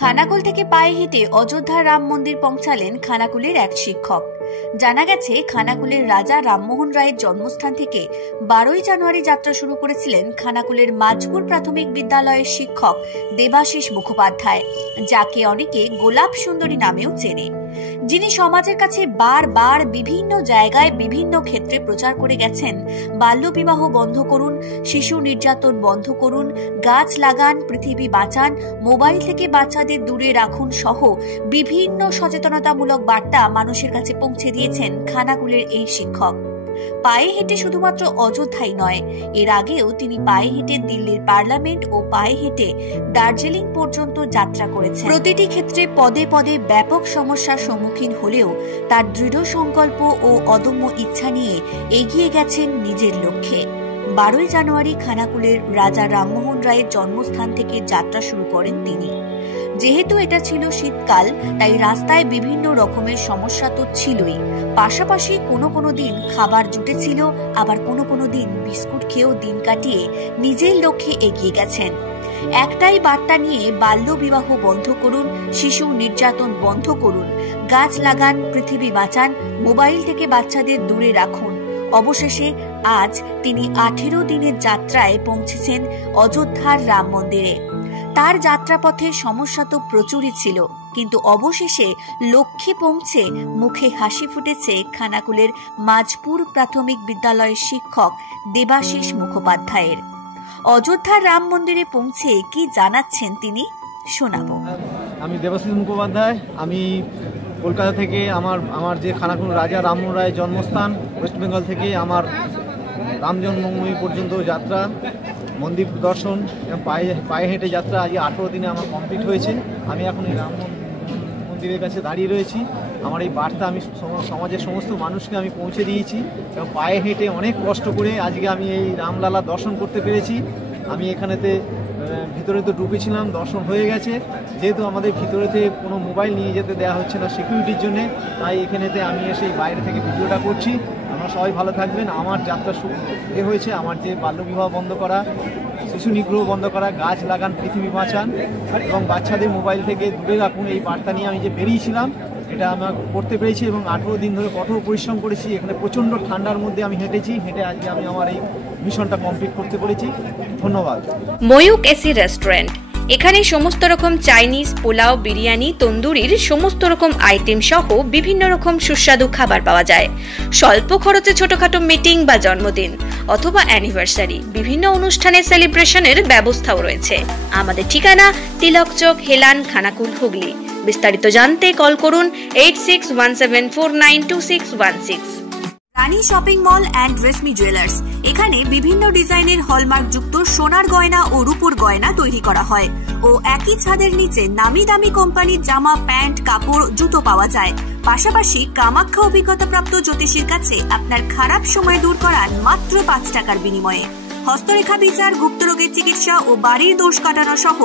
খানাকুল থেকে পায়ে হেঁটে অযোধ্যা রাম মন্দির পৌঁছালেন খানাকুলের এক শিক্ষক। জানা গেছে, খানাকুলের রাজা রামমোহন রায়ের জন্মস্থান থেকে 12ই জানুয়ারি যাত্রা শুরু করেছিলেন খানাকুলের মাঝপুর প্রাথমিক বিদ্যালয়ের শিক্ষক দেবাশিস মুখোপাধ্যায়, যাকে অনেকে গোলাপ সুন্দরী নামেও চেনে, যিনি সমাজের কাছে বারবার বিভিন্ন জায়গায় বিভিন্ন ক্ষেত্রে প্রচার করে গেছেন বাল্যবিবাহ বন্ধ করুন, শিশু নির্যাতন বন্ধ করুন, গাছ লাগান, পৃথিবী বাঁচান, মোবাইল থেকে বাচ্চাদের দূরে রাখুন সহ বিভিন্ন সচেতনতামূলক বার্তা মানুষের কাছে পৌঁছে দিয়েছেন খানাকুলের এই শিক্ষক। পায়ে হেঁটে শুধুমাত্র অযোধ্যাই নয়, এর আগেও তিনি পায়ে হেঁটে দিল্লির পার্লামেন্ট ও পায়ে হেঁটে দার্জিলিং পর্যন্ত যাত্রা করেছেন। প্রতিটি ক্ষেত্রে পদে পদে ব্যাপক সমস্যার সম্মুখীন হলেও তার দৃঢ় সংকল্প ও অদম্য ইচ্ছা নিয়ে এগিয়ে গেছেন নিজের লক্ষ্যে। 12ই জানুয়ারি খানাকুলের রাজা রামমোহন রায়ের জন্মস্থান থেকে যাত্রা শুরু করেন তিনি। যেহেতু এটা ছিল শীতকাল, তাই রাস্তায় বিভিন্ন রকমের সমস্যা তো ছিলই, পাশাপাশি কোনো দিন খাবার জুটেছিল, আবার কোনো দিন বিস্কুট খেয়েও দিন কাটিয়ে নিজের লক্ষ্যে এগিয়ে গেছেন। একটাই বার্তা নিয়ে, বাল্য বিবাহ বন্ধ করুন, শিশু নির্যাতন বন্ধ করুন, গাছ লাগান, পৃথিবী বাঁচান, মোবাইল থেকে বাচ্চাদের দূরে রাখুন। অবশেষে আজ তিনি 18 দিনের যাত্রায় পৌঁছেছেন অযোধ্যার রাম মন্দিরে। তার যাত্রাপথে সমস্যা তো প্রচুরই ছিল, কিন্তু অবশেষে লক্ষ্যে পৌঁছে মুখে হাসি ফুটেছে খানাকুলের মাঝপুর প্রাথমিক বিদ্যালয়ের শিক্ষক দেবাশিস মুখোপাধ্যায়ের। অযোধ্যার রাম মন্দিরে পৌঁছে কি জানাচ্ছেন তিনি, শোনাবো। আমি দেবাশিস মুখোপাধ্যায়। আমি কলকাতা থেকে আমার যে খানাকুল রাজা রামমোহন রায়ের জন্মস্থান, ওয়েস্ট বেঙ্গল থেকে আমার রাম জন্মভূমি পর্যন্ত যাত্রা, মন্দির দর্শন, পায়ে হেঁটে যাত্রা আজ 18 দিনে আমার কমপ্লিট হয়েছে। আমি এখন এই রাম মন্দিরের কাছে দাঁড়িয়ে রয়েছি। আমার এই বার্তা আমি সমাজের সমস্ত মানুষকে আমি পৌঁছে দিয়েছি এবং পায়ে হেঁটে অনেক কষ্ট করে আজকে আমি এই রামলালা দর্শন করতে পেরেছি। আমি এখানেতে ভিতরে তো ঢুকেছিলাম, দর্শন হয়ে গেছে। যেহেতু আমাদের ভিতরেতে কোনো মোবাইল নিয়ে যেতে দেওয়া হচ্ছে না সিকিউরিটির জন্যে, তাই এখানেতে আমি এসে বাইরে থেকে ভিডিওটা করছি। আপনারা সবাই ভালো থাকবেন। আমার যাত্রা হয়েছে, আমার যে বাল্যবিবাহ বন্ধ করা, শিশু নিগ্রহ বন্ধ করা, গাছ লাগান, পৃথিবী বাঁচান এবং বাচ্চাদের মোবাইল থেকে দূরে রাখুন, এই বার্তা নিয়ে আমি যে বেরিয়েছিলাম, এটা আমরা করতে পেরেছি এবং 18 দিন ধরে কঠোর পরিশ্রম করেছি। এখানে প্রচণ্ড ঠান্ডার মধ্যে আমি হেঁটে আজকে আমি আমার এই মিশনটা কমপ্লিট করতে পেরেছি। ধন্যবাদ। ময়ূক এসি রেস্টুরেন্ট, এখানে সমস্ত রকম চাইনিজ, পোলাও, বিরিয়ানি, তন্দুরির সমস্ত রকম আইটেম সহ বিভিন্ন রকম সুস্বাদু খাবার পাওয়া যায়। স্বল্প খরচে ছোটখাটো মিটিং বা জন্মদিন অথবা অ্যানিভার্সারি, বিভিন্ন অনুষ্ঠানের সেলিব্রেশনের ব্যবস্থাও রয়েছে। আমাদের ঠিকানা তিলক চক, হেলান, খানাকুল, হুগলি। বিস্তারিত জানতে কল করুন 8617492616। Rani shopping mall and Reshmi jewellers, এখানে বিভিন্ন ডিজাইনের হলমার্ক যুক্ত সোনার গয়না ও রূপোর গয়না তৈরি করা হয় ও একই ছাদের নিচে নামি দামি কোম্পানির জামা, প্যান্ট, কাপড়, জুতো পাওয়া যায়। পাশাপাশি কামাখ্যা অভিজ্ঞতাপ্রাপ্ত জ্যোতিষীর কাছে আপনার খারাপ সময় দূর করান মাত্র 5 টাকার বিনিময়ে। হস্তরেখা বিচার, গুপ্তরোগের চিকিৎসা ও বাড়ির দোষ কাটানো সহ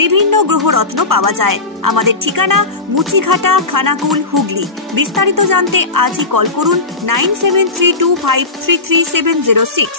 বিভিন্ন গ্রহরত্ন পাওয়া যায়। আমাদের ঠিকানা মুচিঘাটা, খানাকুল, হুগলি। বিস্তারিত জানতে আজই কল করুন 9732533706।